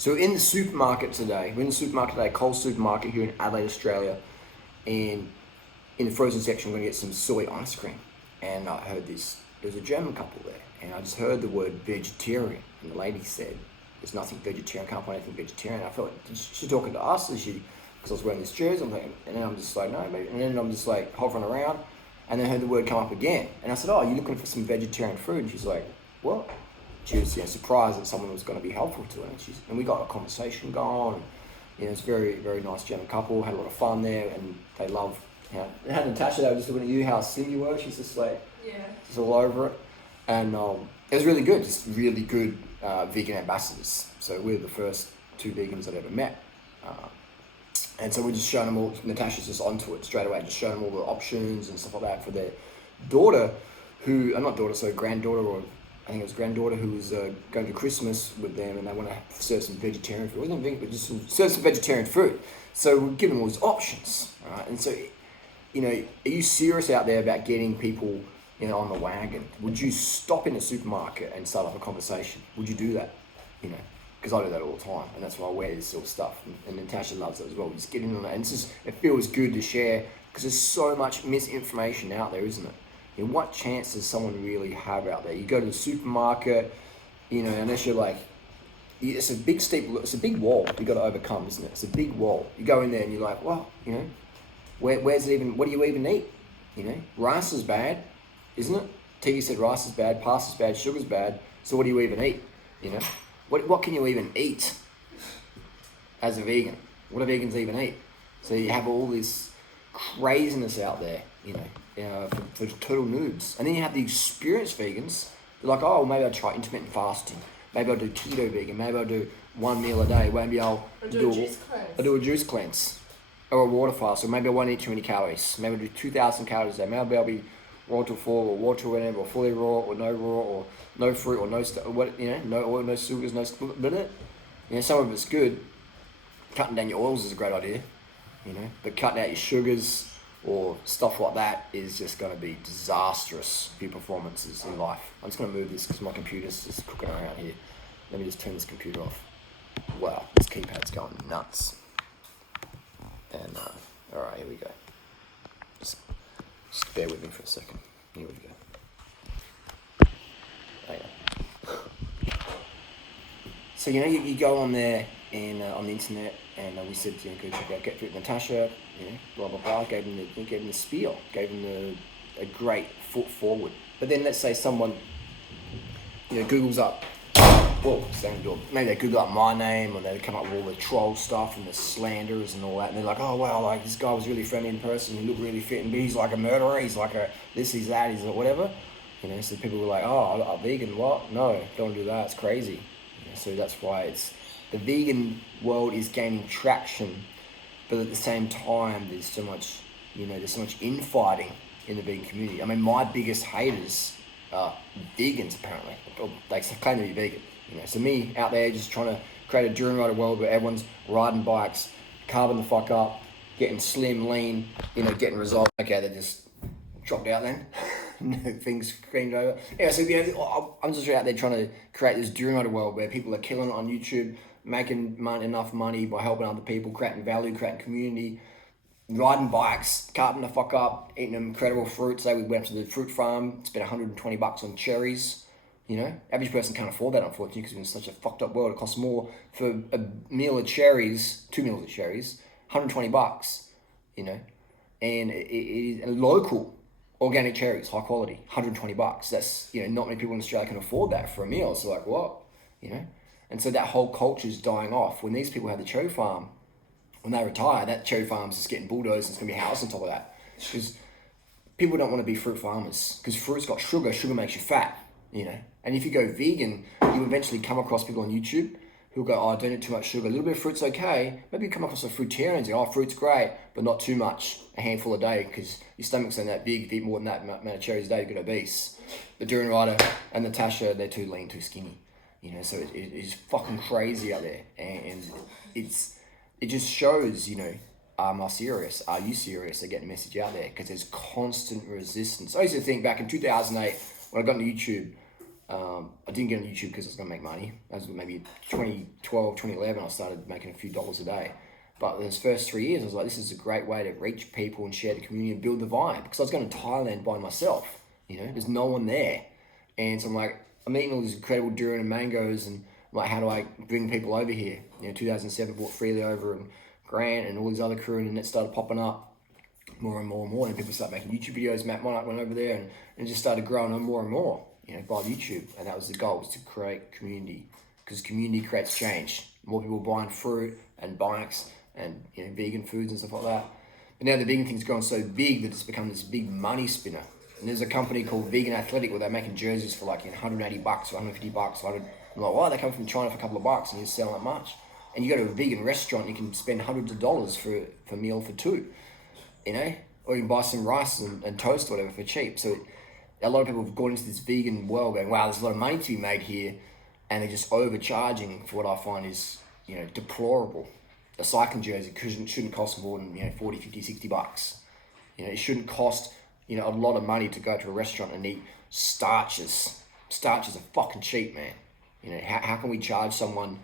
So in the supermarket today, Coles supermarket here in Adelaide, Australia, and in the frozen section, we're going to get some soy ice cream. And I heard there's a German couple there, and I just heard the word vegetarian, and the lady said, there's nothing vegetarian, can't find anything vegetarian. I felt like she's talking to us, because I was wearing this jersey, and then I'm just like, no, maybe. And then I'm just like hovering around, and then I heard the word come up again. And I said, oh, you're looking for some vegetarian food? And she's like, what? She was surprised that someone was going to be helpful to her. And we got a conversation going. And, it's a very, very nice German couple, had a lot of fun there, and they love, they had Natasha, they were just looking at you, how slim you were. She's just like, just all over it. And it was really good, just really good vegan ambassadors. So we're the first 2 vegans I've ever met. And so we're just showing them all, Natasha's just onto it straight away, just showing them all the options and stuff like that for their daughter, granddaughter, or I think it was granddaughter, who was going to Christmas with them, and they want to serve some vegetarian food. It wasn't vegan, but just serve some vegetarian food. So we're giving them all these options, right? And so, are you serious out there about getting people, on the wagon? Would you stop in a supermarket and start up a conversation? Would you do that? Because I do that all the time, and that's why I wear this sort of stuff. And Natasha loves it as well. We just get in on that, and it feels good to share, because there's so much misinformation out there, isn't it? What chance does someone really have out there? You go to the supermarket, unless you're like, it's a big wall you got to overcome, isn't it? It's a big wall. You go in there and you're like, well, where's it even? What do you even eat? Rice is bad, isn't it? TV said rice is bad, pasta's bad, sugar's bad. So what do you even eat? What can you even eat as a vegan? What do vegans even eat? So you have all this craziness out there, for total noobs. And then you have the experienced vegans. They're like, oh, maybe I'll try intermittent fasting. Maybe I'll do keto vegan. Maybe I'll do 1 meal a day. Maybe I'll do a juice cleanse. Or a water fast. Or maybe I won't eat too many calories. Maybe I'll do 2,000 calories a day. Maybe I'll be raw to full, or water, or whatever, or fully raw, or no fruit, or no no oil, no sugars, no some of it's good. Cutting down your oils is a great idea, but cutting out your sugars or stuff like that is just going to be disastrous for your performances in life. I'm just going to move this because my computer's just cooking around here. Let me just turn this computer off. Wow, this keypad's going nuts. And all right, here we go. Just bear with me for a second. Here we go. Hang on. So you go on there and on the internet, and we said, go check out Get Fit Natasha, blah blah blah. Gave them the spiel, gave them a great foot forward. But then let's say someone, Googles up, same door. Maybe they Google up my name, or they come up with all the troll stuff and the slanders and all that, and they're like, oh wow, like this guy was really friendly in person, he looked really fit, and he's like a murderer, he's like a this, he's that, he's whatever. So people were like, oh, a vegan, what? No, don't do that, it's crazy. So that's why the vegan world is gaining traction, but at the same time, there's so much infighting in the vegan community. I mean, my biggest haters are vegans, apparently. They claim to be vegan. So me out there just trying to create a durianrider world where everyone's riding bikes, carving the fuck up, getting slim, lean, getting results. Okay, they just dropped out then. Things screamed over. Yeah, so I'm just out there trying to create this durianrider world where people are killing it on YouTube, making enough money by helping other people, creating value, creating community, riding bikes, carving the fuck up, eating incredible fruit. Say we went to the fruit farm, spent $120 on cherries. Average person can't afford that, unfortunately, because we're in such a fucked up world. It costs more for a meal of cherries, 2 meals of cherries, $120. And it is local organic cherries, high quality, $120. That's not many people in Australia can afford that for a meal. It's like what, and so that whole culture is dying off. When these people have the cherry farm, when they retire, that cherry farm's just getting bulldozed, and it's gonna be a house on top of that, because people don't want to be fruit farmers, because fruit's got sugar. Sugar makes you fat. And if you go vegan, you eventually come across people on YouTube who'll go, oh, don't eat too much sugar. A little bit of fruit's okay. Maybe you come across a fruitarian and say, oh, fruit's great, but not too much, a handful a day, because your stomach's not that big. If you eat more than that amount of cherries a day, you get obese. The durianrider and Natasha, they're too lean, too skinny. So it's fucking crazy out there. And it just shows, am I serious? Are you serious? They're getting the message out there, because there's constant resistance. I used to think back in 2008, when I got into YouTube, I didn't get on YouTube because I was going to make money. That was maybe 2012, 2011, I started making a few dollars a day. But those first 3 years, I was like, this is a great way to reach people and share the community and build the vibe. Because I was going to Thailand by myself, there's no one there. And so I'm like, I'm eating all these incredible durian and mangoes, and I'm like, how do I bring people over here? 2007, brought Freely over, and Grant and all these other crew, and it started popping up more and more and more. And people started making YouTube videos. Matt Monarch went over there, and it just started growing on more and more, by YouTube. And that was the goal, was to create community, because community creates change. More people buying fruit and bikes and vegan foods and stuff like that. But now the vegan thing's grown so big that it's become this big money spinner. And there's a company called Vegan Athletic where they're making jerseys for like $180 or $150. I'm like, wow, they come from China for a couple of bucks and you're selling that much. And you go to a vegan restaurant, you can spend hundreds of dollars for a meal for two, or you can buy some rice and toast or whatever for cheap. So a lot of people have gone into this vegan world going, wow, there's a lot of money to be made here, and they're just overcharging for what I find is, deplorable. A cycling jersey shouldn't cost more than, 40, 50, 60 bucks. It shouldn't cost, a lot of money to go to a restaurant and eat starches. Starches are fucking cheap, man. How can we charge someone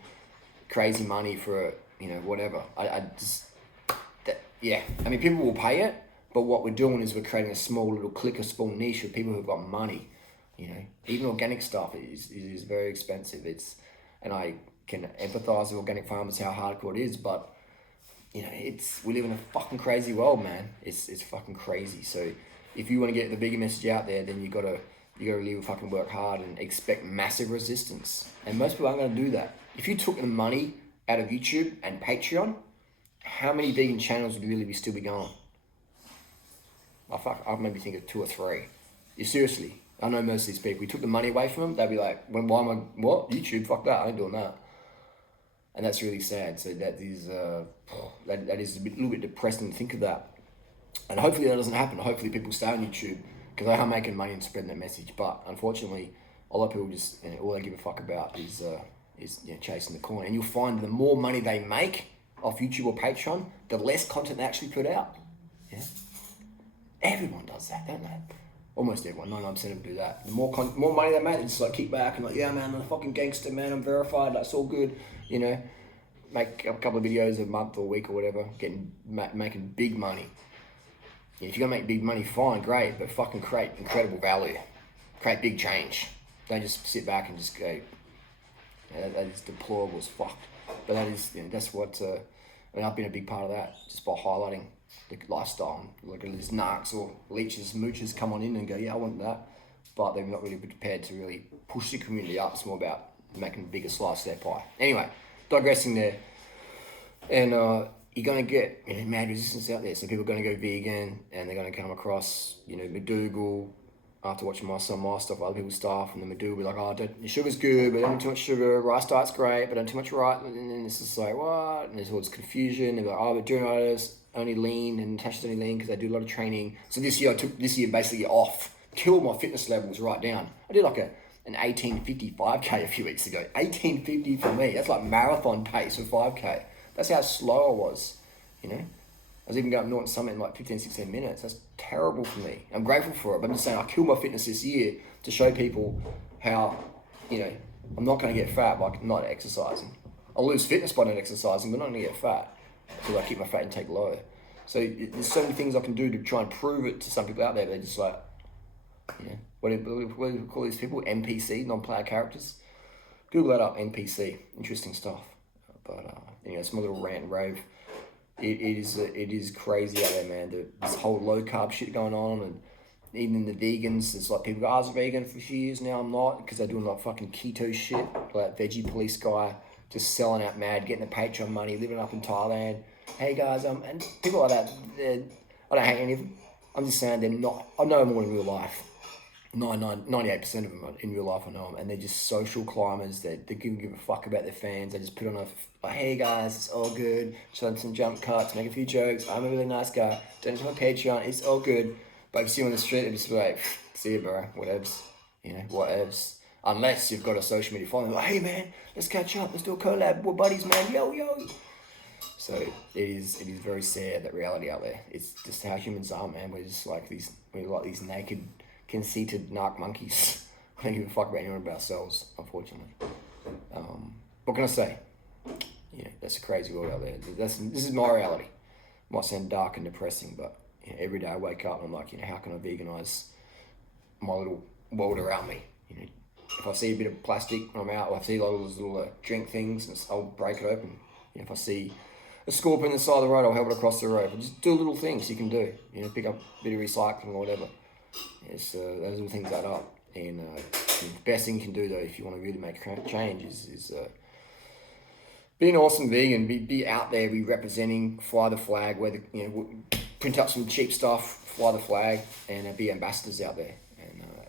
crazy money for, whatever? People will pay it, but what we're doing is we're creating a small little clique, a small niche of people who've got money. Even organic stuff is very expensive. And I can empathize with organic farmers, how hardcore it is, but we live in a fucking crazy world, man. It's fucking crazy. So if you want to get the bigger message out there, then you gotta really fucking work hard and expect massive resistance. And most people aren't gonna do that. If you took the money out of YouTube and Patreon, how many vegan channels would really still be going? I'll maybe think of 2 or 3. Seriously, I know most of these people. We took the money away from them, they'd be like, why am I, what? YouTube, fuck that, I ain't doing that. And that's really sad. So that is a little bit depressing to think of that. And hopefully that doesn't happen. Hopefully people stay on YouTube because they are making money and spreading that message. But unfortunately, a lot of people just, all they give a fuck about is chasing the coin. And you'll find the more money they make off YouTube or Patreon, the less content they actually put out. Yeah, everyone does that, don't they? Almost everyone, 99% of them do that. The more money they make, they just like kick back and like, yeah, man, I'm a fucking gangster, man. I'm verified. That's all good. Make a couple of videos a month or a week or whatever, making big money. If you're gonna make big money, fine, great, but fucking create incredible value, create big change. Don't just sit back and just go, that is deplorable as fuck. But that is, that's what, I've been a big part of that, just by highlighting the lifestyle. Like these narcs or leeches, moochers come on in and go, yeah, I want that. But they're not really prepared to really push the community up. It's more about making a bigger slice of their pie. Anyway, digressing there. And you're going to get mad resistance out there. So people are going to go vegan and they're going to come across, McDougall, after watching my stuff, other people's stuff, and then McDougall will be like, oh, the sugar's good, but don't too much sugar, rice diet's great, but don't too much rice, and then it's just like, what? And there's all this confusion. They're like, oh, but durianriders only lean, and Natasha's only lean because they do a lot of training. So this year I took basically off, killed my fitness levels right down. I did like an 18:55K a few weeks ago. 18:50 for me, that's like marathon pace for 5K. That's how slow I was, I was even going up Norton Summit in like 15, 16 minutes. That's terrible for me. I'm grateful for it, but I'm just saying I killed my fitness this year to show people how, I'm not going to get fat by not exercising. I'll lose fitness by not exercising, but I'm not going to get fat because I keep my fat intake low. So there's so many things I can do to try and prove it to some people out there. They're just like, what do we call these people? NPC, non-player characters. Google that up, NPC. Interesting stuff. But it's my little rant and rave. It is crazy out there, man. This whole low carb shit going on, and even the vegans, it's like people go, I was vegan for a few years, now I'm not, because they're doing like fucking keto shit, like that veggie police guy, just selling out mad, getting the Patreon money, living up in Thailand. Hey guys, and people like that, I don't hate any of them. I'm just saying they're not, I know them all in real life. 98% of them in real life I know them, and they're just social climbers. They don't give a fuck about their fans. They just put on hey guys, it's all good, showing some jump cuts, make a few jokes, I'm a really nice guy, donate to my Patreon, it's all good. But if you see them on the street, they just be like, see you bro, whatevs, whatevs. Unless you've got a social media following, like, hey man, let's catch up, let's do a collab, we're buddies man, yo. So it is very sad, that reality out there. It's just how humans are, man. We're just like these naked, conceited narc monkeys. I don't give a fuck about anyone but ourselves, unfortunately. What can I say? Yeah, that's a crazy world out there. This is my reality. Might sound dark and depressing, but every day I wake up and I'm like, how can I veganize my little world around me? If I see a bit of plastic when I'm out, or I see those little drink things, I'll break it open. If I see a scorpion on the side of the road, I'll help it across the road. Just do little things you can do. Pick up a bit of recycling or whatever. Those little things add up. And the best thing you can do though, if you want to really make change, is be an awesome vegan. Be out there, be representing, fly the flag. Print up some cheap stuff, fly the flag, and be ambassadors out there.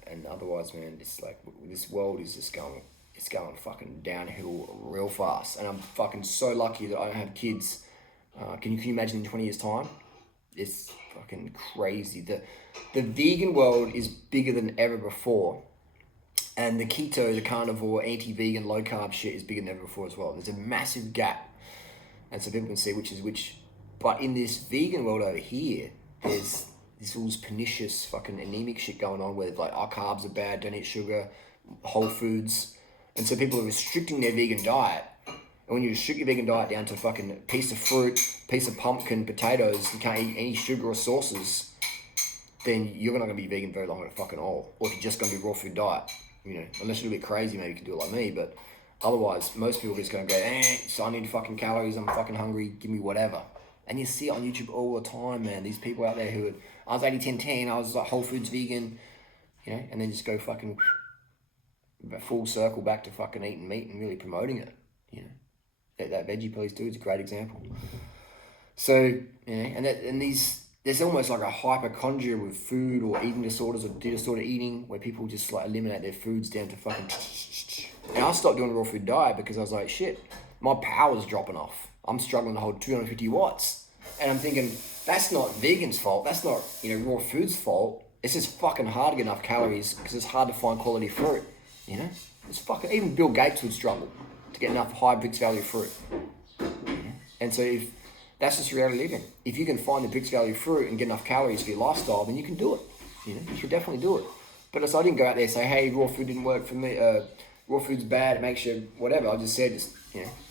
And otherwise, man, it's like this world is just going. It's going fucking downhill real fast. And I'm fucking so lucky that I don't have kids. Can you imagine in 20 years' time? It's fucking crazy. The vegan world is bigger than ever before. And the keto, the carnivore, anti-vegan, low-carb shit is bigger than ever before as well. There's a massive gap. And so people can see which is which. But in this vegan world over here, there's this all this pernicious fucking anemic shit going on where like, carbs are bad, don't eat sugar, whole foods. And so people are restricting their vegan diet. And when you restrict your vegan diet down to a fucking piece of fruit, piece of pumpkin, potatoes, you can't eat any sugar or sauces, then you're not going to be vegan very long at fucking all. Or if you're just going to be raw food diet, unless you're a bit crazy, maybe you can do it like me. But otherwise, most people are just going to go, so I need fucking calories, I'm fucking hungry, give me whatever. And you see it on YouTube all the time, man. These people out there who I was 80-10-10, I was like whole foods vegan, and then just go fucking full circle back to fucking eating meat and really promoting it, That veggie police dude's a great example. So, there's almost like a hypochondria with food or eating disorders or disorder eating where people just like eliminate their foods down to fucking. And I stopped doing a raw food diet because I was like, shit, my power's dropping off. I'm struggling to hold 250 watts. And I'm thinking, that's not vegan's fault. That's not, raw food's fault. It's just fucking hard to get enough calories because it's hard to find quality fruit, It's fucking, even Bill Gates would struggle to get enough high Brix value fruit. And so if that's just reality living. If you can find the Brix value fruit and get enough calories for your lifestyle, then you can do it. You should definitely do it. But I didn't go out there and say, hey, raw food didn't work for me. Raw food's bad, it makes you whatever. I just said,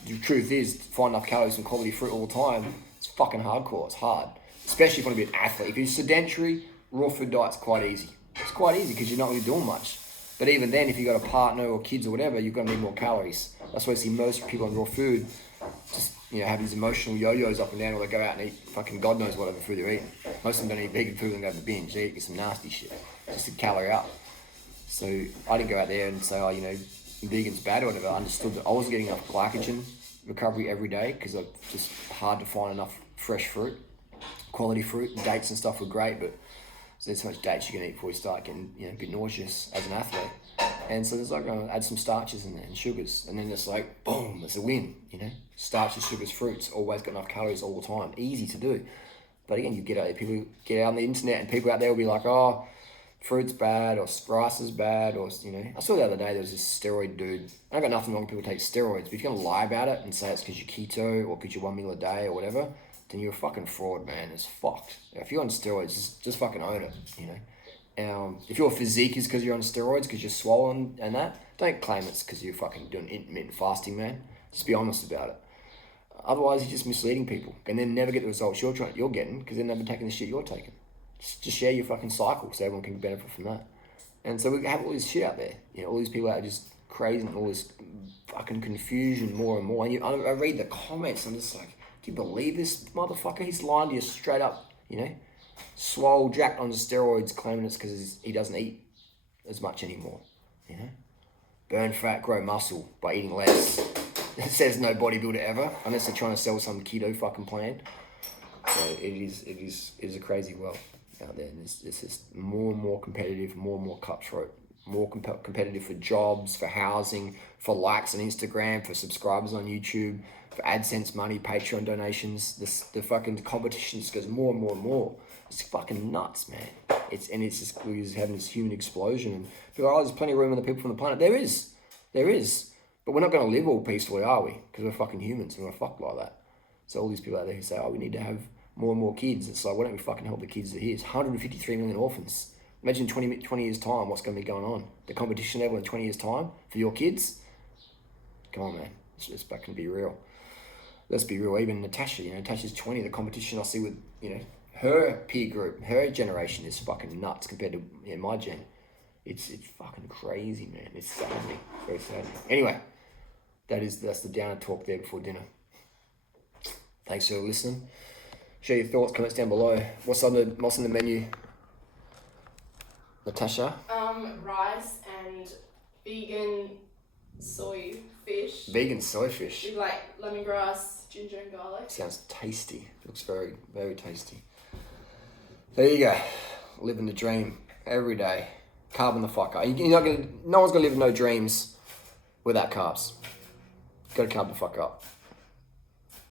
the truth is, to find enough calories from quality fruit all the time, it's fucking hardcore. It's hard. Especially if you want to be an athlete. If you're sedentary, raw food diet's quite easy. It's quite easy because you're not really doing much. But even then, if you've got a partner or kids or whatever, you're going to need more calories. That's why I see most people on raw food just, have these emotional yo-yos up and down, or they go out and eat fucking God knows whatever food they're eating. Most of them don't eat vegan food and go to the binge. They eat some nasty shit just to calorie up. So I didn't go out there and say, vegan's bad or whatever. I understood that I wasn't getting enough glycogen recovery every day because it's just hard to find enough fresh fruit, quality fruit. Dates and stuff were great, but there's so much dates you can eat before you start getting a bit nauseous as an athlete. And so there's add some starches in there and sugars, and then it's like boom, it's a win. Starches, sugars, fruits, always got enough calories all the time. Easy to do. But again, you get out there, people get out on the internet, and people out there will be like, oh, fruit's bad, or rice is bad, or I saw the other day there was this steroid dude. I got nothing wrong with people take steroids, but if you're gonna lie about it and say it's because you're keto or because you're 1 meal a day or whatever, then you're a fucking fraud, man. It's fucked. If you're on steroids, just fucking own it. If your physique is because you're on steroids, because you're swollen and that, don't claim it's because you're fucking doing intermittent fasting, man. Just be honest about it. Otherwise, you're just misleading people, and then never get the results you're getting because they're never taking the shit you're taking. Just share your fucking cycle so everyone can benefit from that. And so we have all this shit out there. All these people out there just crazy and all this fucking confusion more and more. And I read the comments and I'm just like, do you believe this motherfucker? He's lying to you straight up, Swole, jacked on steroids, claiming it's because he doesn't eat as much anymore, Burn fat, grow muscle by eating less. It says no bodybuilder ever, unless they're trying to sell some keto fucking plan. So it is a crazy world out there. And it's just more and more competitive, more and more cutthroat, more competitive for jobs, for housing, for likes on Instagram, for subscribers on YouTube, for AdSense money, Patreon donations. The fucking competition just goes more and more and more. It's fucking nuts, man. It's just we're just having this human explosion. And people are, there's plenty of room on the people from the planet. There is. But we're not going to live all peacefully, are we? Because we're fucking humans and we're fucked like that. So all these people out there who say, we need to have more and more kids. It's like, why don't we fucking help the kids that are here? It's 153 million orphans. Imagine 20 years' time, what's going to be going on. The competition level in 20 years' time for your kids. Come on, man. It's back and be real. Let's be real. Even Natasha, Natasha's 20. The competition I see with, her peer group, her generation is fucking nuts compared to my gen. It's fucking crazy, man. It's saddening. It's very saddening. Anyway, that's the downer talk there before dinner. Thanks for listening. Share your thoughts, comments down below. What's on the menu, Natasha? Rice and vegan soy fish. Vegan soy fish. With like lemongrass, ginger and garlic. Sounds tasty. Looks very, very tasty. There you go. Living the dream every day. Carbon the fuck up. No one's gonna live no dreams without carbs. Gotta carb the fuck up.